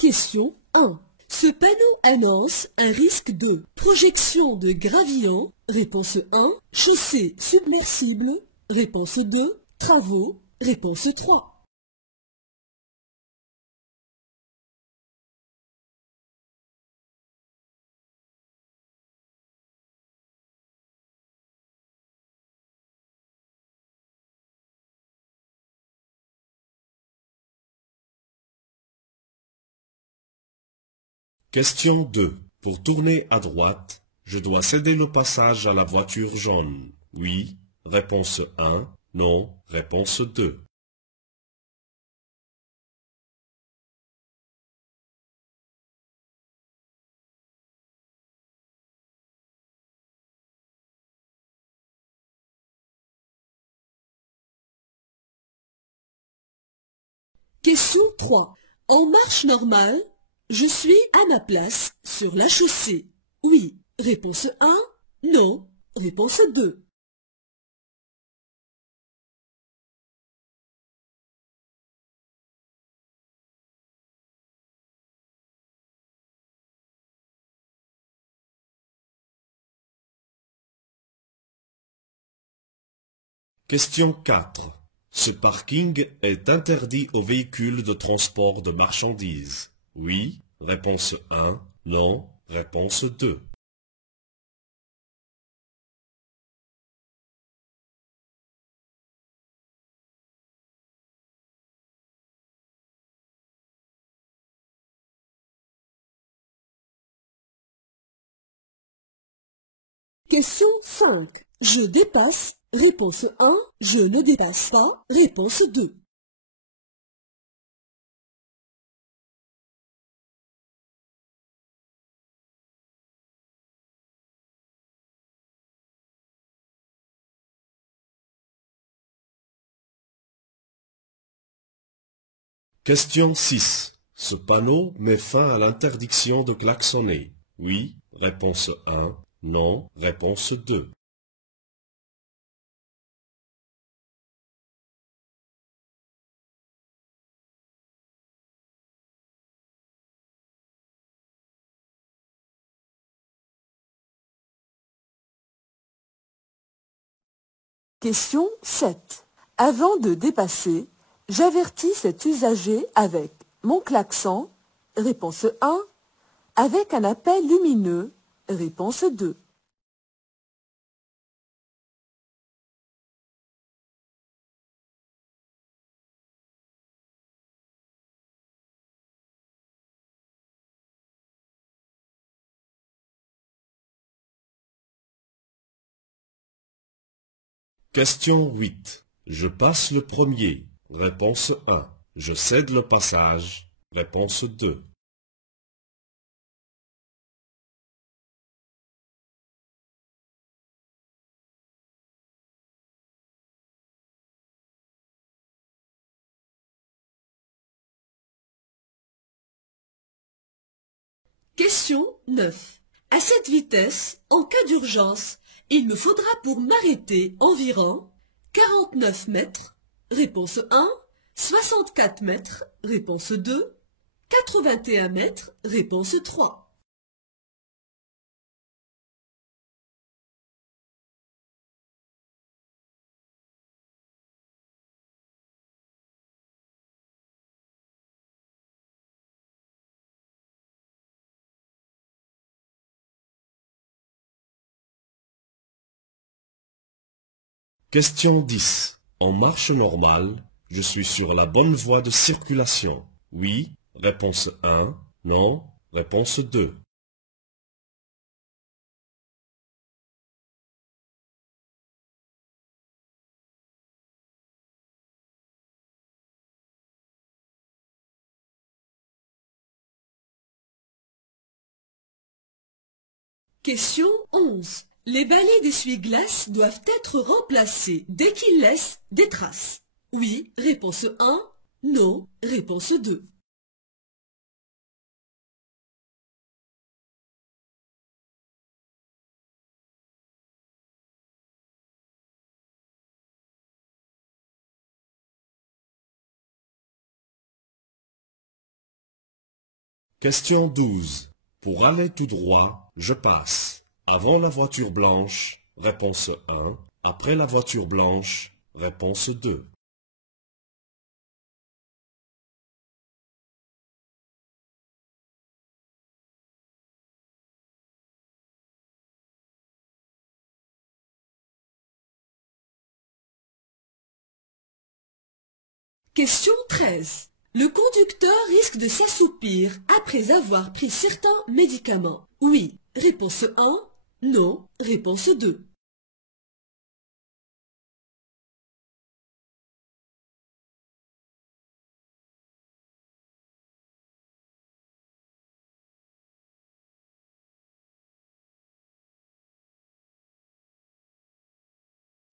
Question 1. Ce panneau annonce un risque de projection de gravillon. Réponse 1. Chaussée submersible. Réponse 2. Travaux. Réponse 3. Question 2. Pour tourner à droite, je dois céder le passage à la voiture jaune. Oui. Réponse 1. Non. Réponse 2. Question 3. En marche normale, je suis à ma place sur la chaussée. Oui. Réponse 1. Non. Réponse 2. Question 4. Ce parking est interdit aux véhicules de transport de marchandises. Oui. Réponse 1. Non. Réponse 2. Question 5. Je dépasse. Réponse 1. Je ne dépasse pas. Réponse 2. Question 6. Ce panneau met fin à l'interdiction de klaxonner. Oui. Réponse 1. Non. Réponse 2. Question 7. Avant de dépasser, j'avertis cet usager avec mon klaxon. Réponse 1. Avec un appel lumineux. Réponse 2. Question 8. Je passe le premier. Réponse 1. Je cède le passage. Réponse 2. Question 9. À cette vitesse, en cas d'urgence, il me faudra pour m'arrêter environ 49 mètres. Réponse 1. 64 mètres. Réponse 2. 81 mètres. Réponse 3. Question 10. En marche normale, je suis sur la bonne voie de circulation. Oui. Réponse 1. Non. Réponse 2. Question 11. Les balais d'essuie-glace doivent être remplacés dès qu'ils laissent des traces. Oui. Réponse 1. Non. Réponse 2. Question 12. Pour aller tout droit, je passe. Avant la voiture blanche, réponse 1. Après la voiture blanche, réponse 2. Question 13. Le conducteur risque de s'assoupir après avoir pris certains médicaments. Oui. Réponse 1. Non. Réponse 2.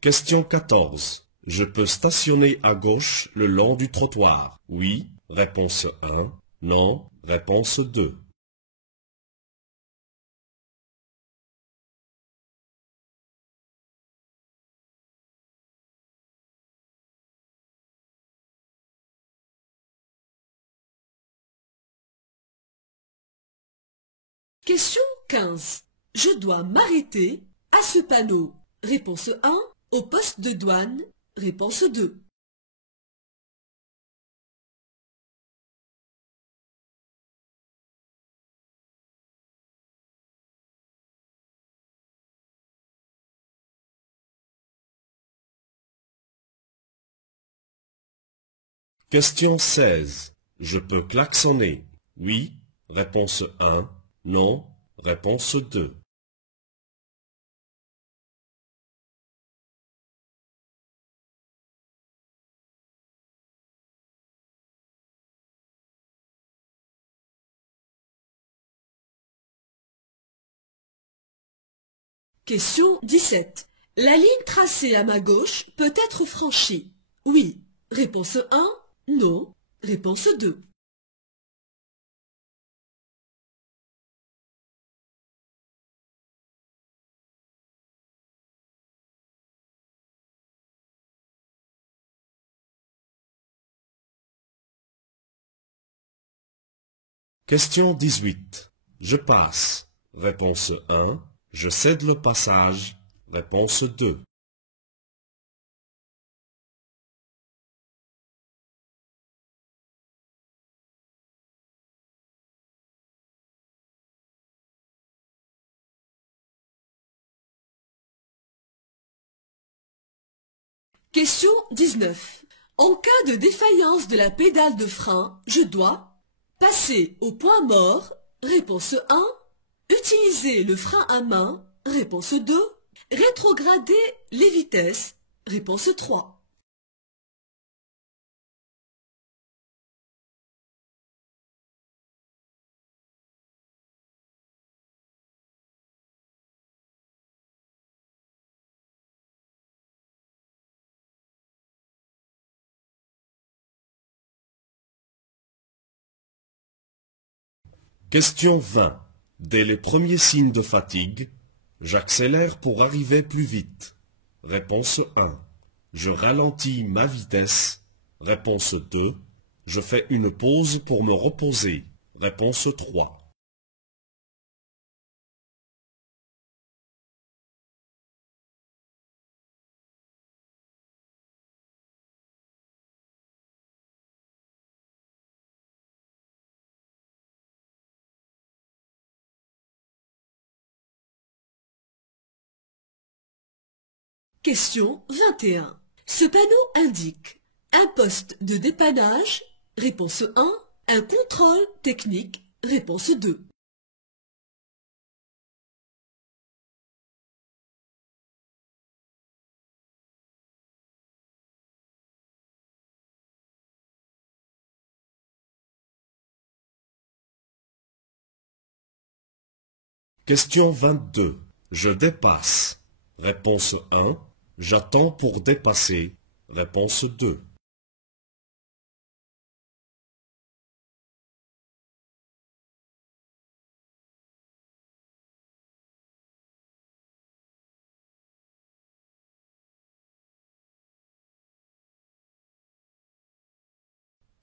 Question 14. Je peux stationner à gauche le long du trottoir. Oui. Réponse 1. Non. Réponse 2. Question 15. Je dois m'arrêter à ce panneau. Réponse 1. Au poste de douane. Réponse 2. Question 16. Je peux klaxonner. Oui. Réponse 1. Non. Réponse 2. Question 17. La ligne tracée à ma gauche peut être franchie. Oui. Réponse 1. Non. Réponse 2. Question 18. Je passe. Réponse 1. Je cède le passage. Réponse 2. Question 19. En cas de défaillance de la pédale de frein, je dois passer au point mort. Réponse 1. Utiliser le frein à main. Réponse 2. Rétrograder les vitesses. Réponse 3. Question 20. Dès les premiers signes de fatigue, j'accélère pour arriver plus vite. Réponse 1. Je ralentis ma vitesse. Réponse 2. Je fais une pause pour me reposer. Réponse 3. Question 21. Ce panneau indique un poste de dépannage. Réponse 1. Un contrôle technique. Réponse 2. Question 22. Je dépasse. Réponse 1. J'attends pour dépasser. Réponse 2.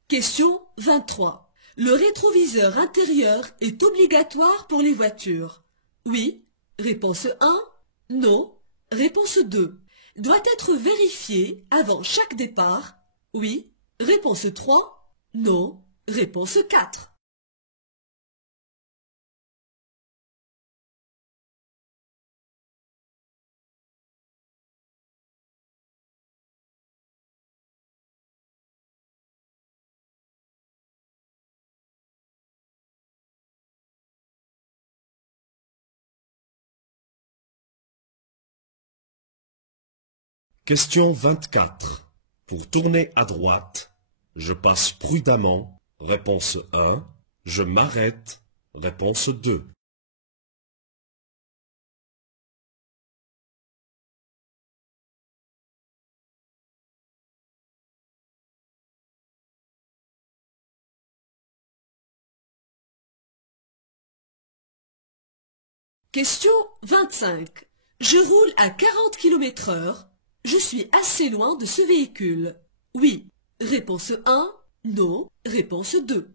Question 23. Le rétroviseur intérieur est obligatoire pour les voitures. Oui. Réponse 1. Non. Réponse 2. Doit être vérifié avant chaque départ. Oui. Réponse 3. Non. Réponse 4. Question 24. Pour tourner à droite, je passe prudemment. Réponse 1. Je m'arrête. Réponse 2. Question 25. Je roule à 40 km/h. Je suis assez loin de ce véhicule. Oui. Réponse 1. Non. Réponse 2.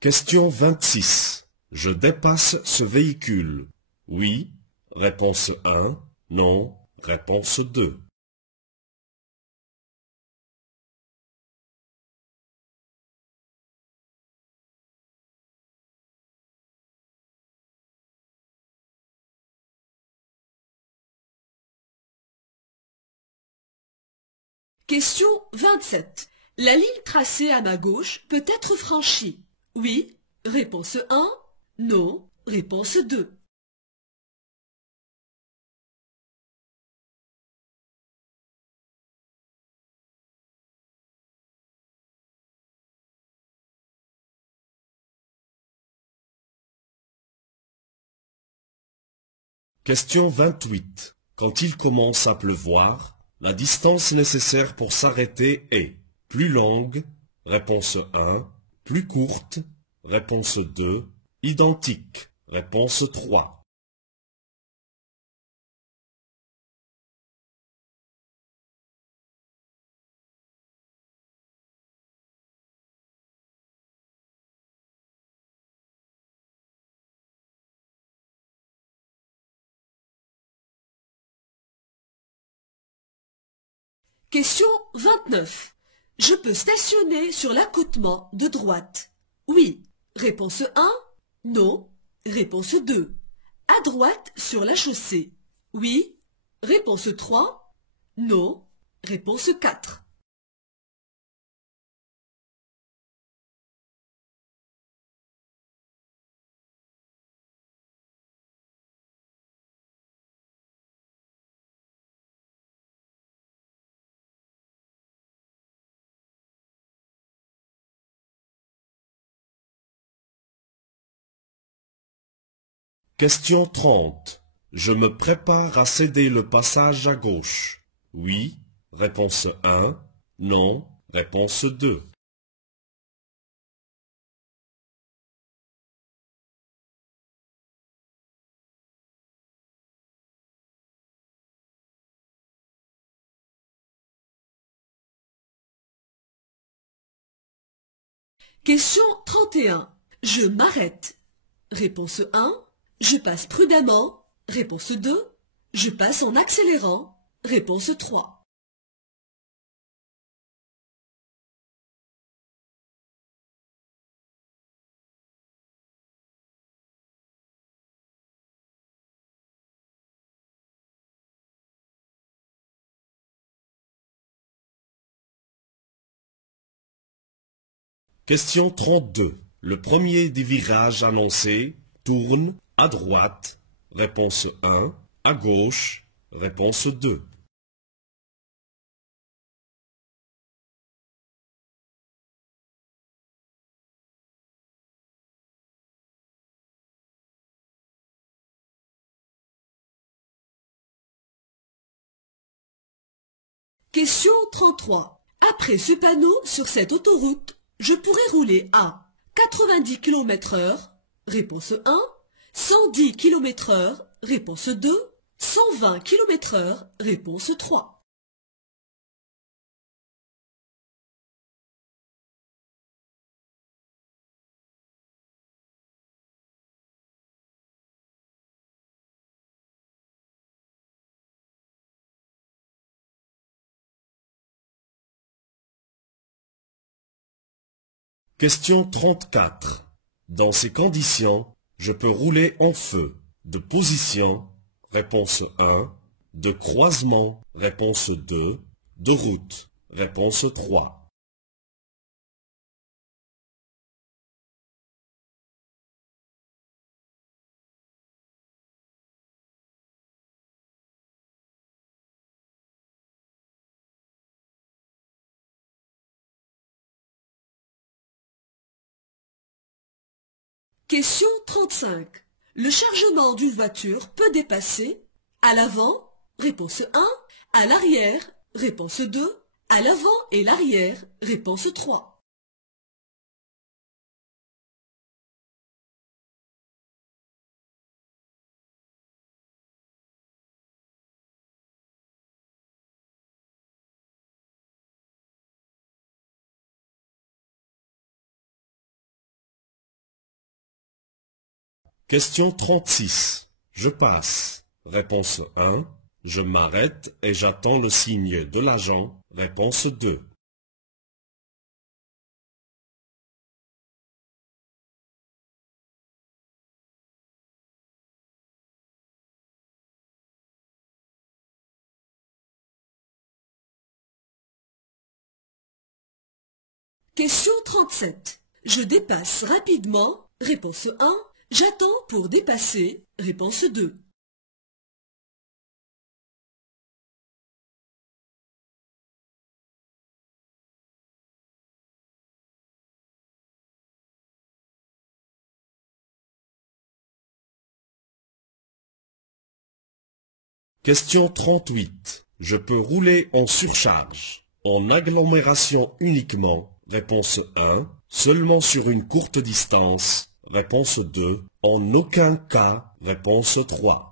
Question 26. Je dépasse ce véhicule. Oui. Réponse 1. Non. Réponse 2. Question 27. La ligne tracée à ma gauche peut être franchie. Oui. Réponse 1. Non. Réponse 2. Question 28. Quand il commence à pleuvoir, la distance nécessaire pour s'arrêter est plus longue. Réponse 1. Plus courte. Réponse 2. Identique. Réponse 3. Question 29. Je peux stationner sur l'accotement de droite. Oui. Réponse 1. Non. Réponse 2. À droite sur la chaussée. Oui. Réponse 3. Non. Réponse 4. Question 30. Je me prépare à céder le passage à gauche. Oui. Réponse 1. Non. Réponse 2. Question 31. Je m'arrête. Réponse 1. Je passe prudemment. Réponse 2. Je passe en accélérant. Réponse 3. Question 32. Le premier des virages annoncés tourne à droite. Réponse 1. À gauche. Réponse 2. Question 33. Après ce panneau sur cette autoroute, Je pourrais rouler à 90 km/h, réponse 1, 110 km/h, réponse 2, 120 km/h, réponse 3. Question 34. Dans ces conditions, je peux rouler en feu. De position, réponse 1. De croisement, réponse 2. De route, réponse 3. Question 35. Le chargement d'une voiture peut dépasser à l'avant, réponse 1, à l'arrière, réponse 2, à l'avant et l'arrière, réponse 3. Question 36. Je passe. Réponse 1. Je m'arrête et j'attends le signe de l'agent. Réponse 2. Question 37. Je dépasse rapidement, réponse 1. J'attends pour dépasser, réponse 2. Question 38. Je peux rouler en surcharge. En agglomération uniquement. Réponse 1. Seulement sur une courte distance. Réponse 2. En aucun cas. Réponse 3.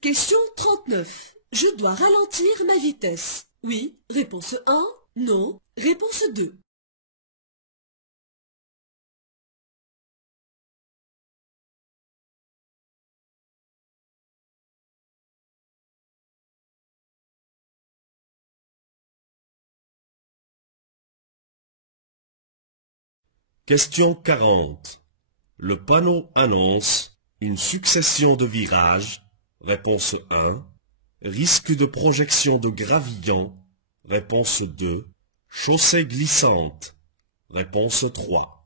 Question 39. Je dois ralentir ma vitesse. Oui, réponse 1. Non, réponse 2. Question 40. Le panneau annonce une succession de virages. Réponse 1. Risque de projection de gravillon. Réponse 2. Chaussée glissante. Réponse 3.